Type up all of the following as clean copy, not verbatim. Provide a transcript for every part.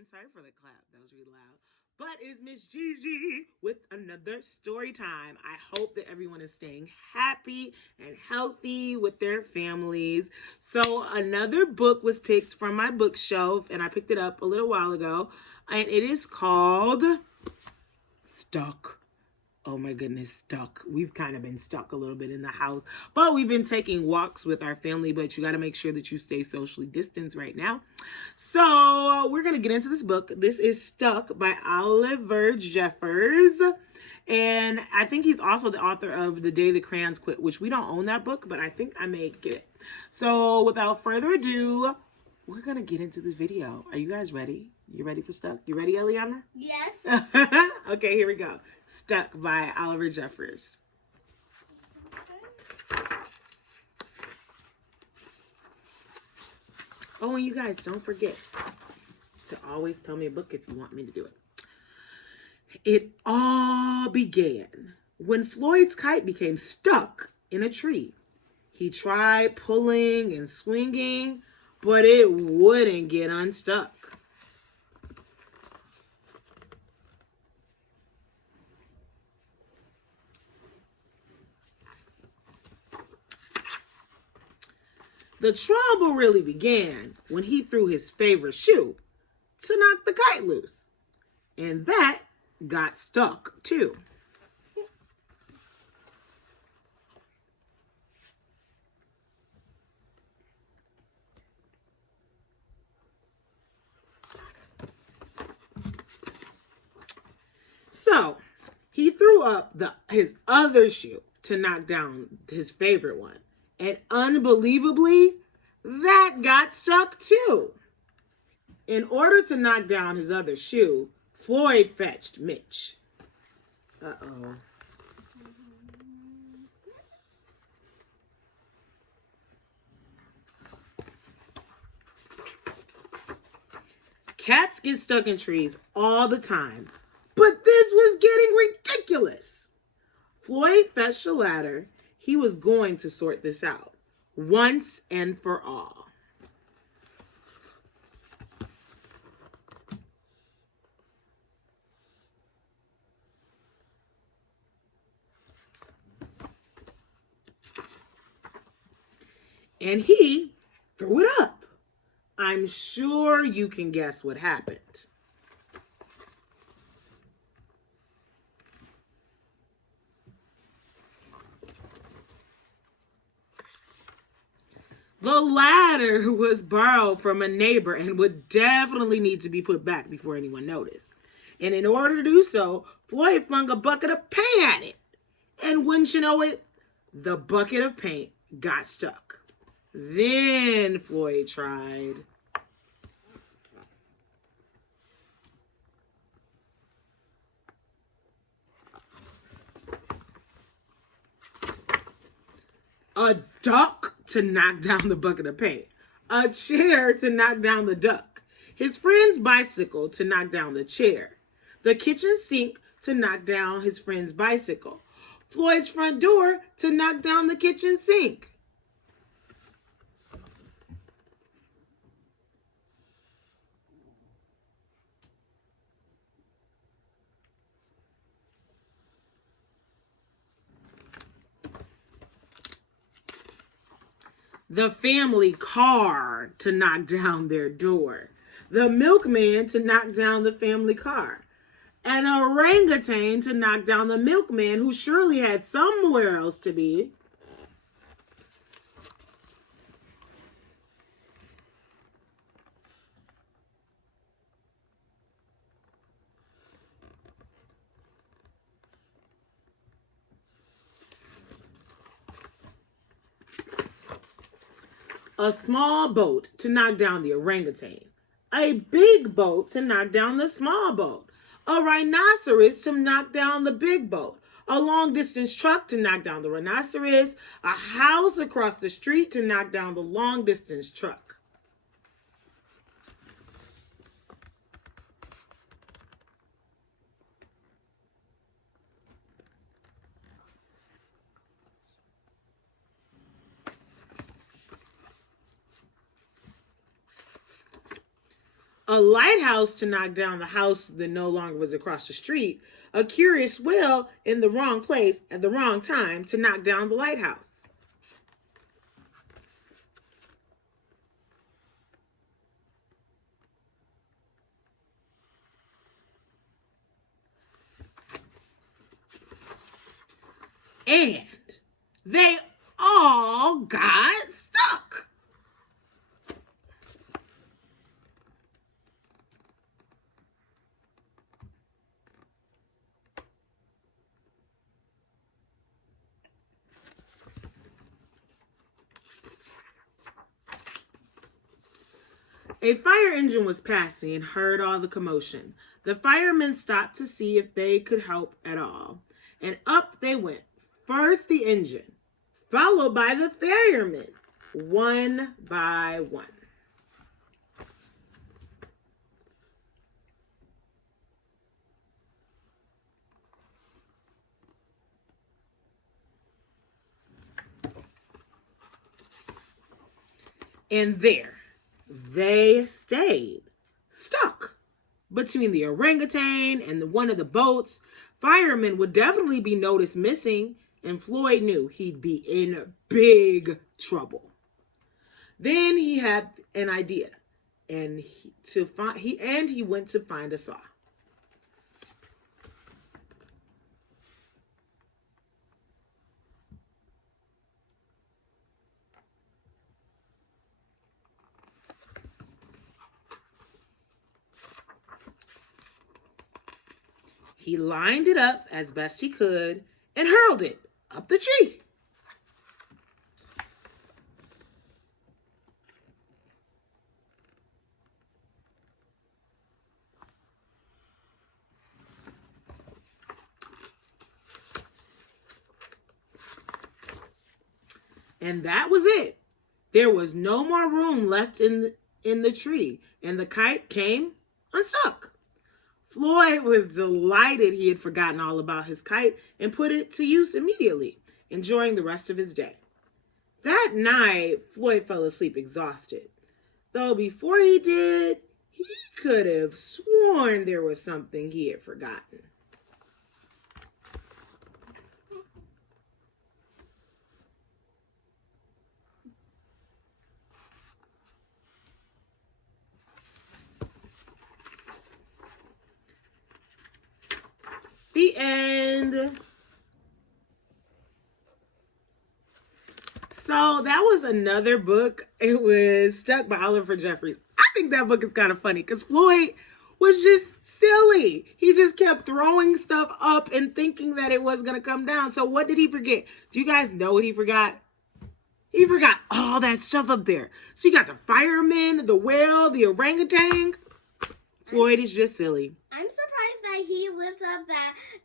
everyone. Sorry for the clap. That was really loud. But it's Miss Gigi with another story time. I hope that everyone is staying happy and healthy with their families. So another book was picked from my bookshelf, and I picked it up a little while ago, and it is called Stuck. Oh my goodness, stuck. We've kind of been stuck a little bit in the house, but we've been taking walks with our family, but you got to make sure that you stay socially distanced right now. So we're going to get into this book. This is Stuck by Oliver Jeffers. And I think he's also the author of The Day the Crayons Quit, which we don't own that book, but I think I may get it. So without further ado, we're going to get into this video. Are you guys ready? You ready for Stuck? You ready, Eliana? Yes. Okay, here we go. Stuck by Oliver Jeffers. Oh, and you guys, don't forget to always tell me a book if you want me to do it. It all began when Floyd's kite became stuck in a tree. He tried pulling and swinging, but it wouldn't get unstuck. The trouble really began when he threw his favorite shoe to knock the kite loose. And that got stuck too. So he threw up his other shoe to knock down his favorite one. And unbelievably, that got stuck too. In order to knock down his other shoe, Floyd fetched Mitch. Uh-oh. Cats get stuck in trees all the time, but this was getting ridiculous. Floyd fetched a ladder. He was going to sort this out once and for all. And he threw it up. I'm sure you can guess what happened. The ladder was borrowed from a neighbor and would definitely need to be put back before anyone noticed. And in order to do so, Floyd flung a bucket of paint at it. And wouldn't you know it, the bucket of paint got stuck. Then Floyd tried. A duck to knock down the bucket of paint, a chair to knock down the duck, his friend's bicycle to knock down the chair, the kitchen sink to knock down his friend's bicycle, Floyd's front door to knock down the kitchen sink. The family car to knock down their door, the milkman to knock down the family car, an orangutan to knock down the milkman who surely had somewhere else to be. A small boat to knock down the orangutan, a big boat to knock down the small boat, a rhinoceros to knock down the big boat, a long-distance truck to knock down the rhinoceros, a house across the street to knock down the long-distance truck. a lighthouse to knock down the house that no longer was across the street, a curious whale in the wrong place at the wrong time to knock down the lighthouse. And they all got stuck. A fire engine was passing and heard all the commotion. The firemen stopped to see if they could help at all. And up they went. First the engine, followed by the firemen, one by one. And there they stayed, stuck between the orangutan and one of the boats. Firemen would definitely be noticed missing, and Floyd knew he'd be in big trouble. Then he had an idea, and he went to find a saw. He lined it up as best he could and hurled it up the tree. And that was it. There was no more room left in the tree, and the kite came unstuck. Floyd was delighted he had forgotten all about his kite and put it to use immediately, enjoying the rest of his day. That night, Floyd fell asleep exhausted, though before he did, he could have sworn there was something he had forgotten. The end. So that was another book. It was Stuck by Oliver Jeffers. I think that book is kind of funny because Floyd was just silly. He just kept throwing stuff up and thinking that it was going to come down. So what did he forget? Do you guys know what he forgot? He forgot all that stuff up there. So you got the fireman, the whale, the orangutan. Floyd is just silly. I'm surprised that he lifted up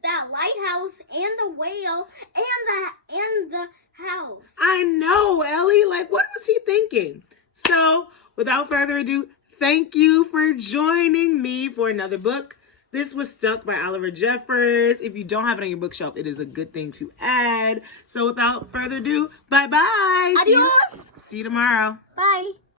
that lighthouse and the whale and the house. I know, Ellie. Like, what was he thinking? So, without further ado, thank you for joining me for another book. This was Stuck by Oliver Jeffers. If you don't have it on your bookshelf, it is a good thing to add. So, without further ado, bye-bye. Adios. See you tomorrow. Bye.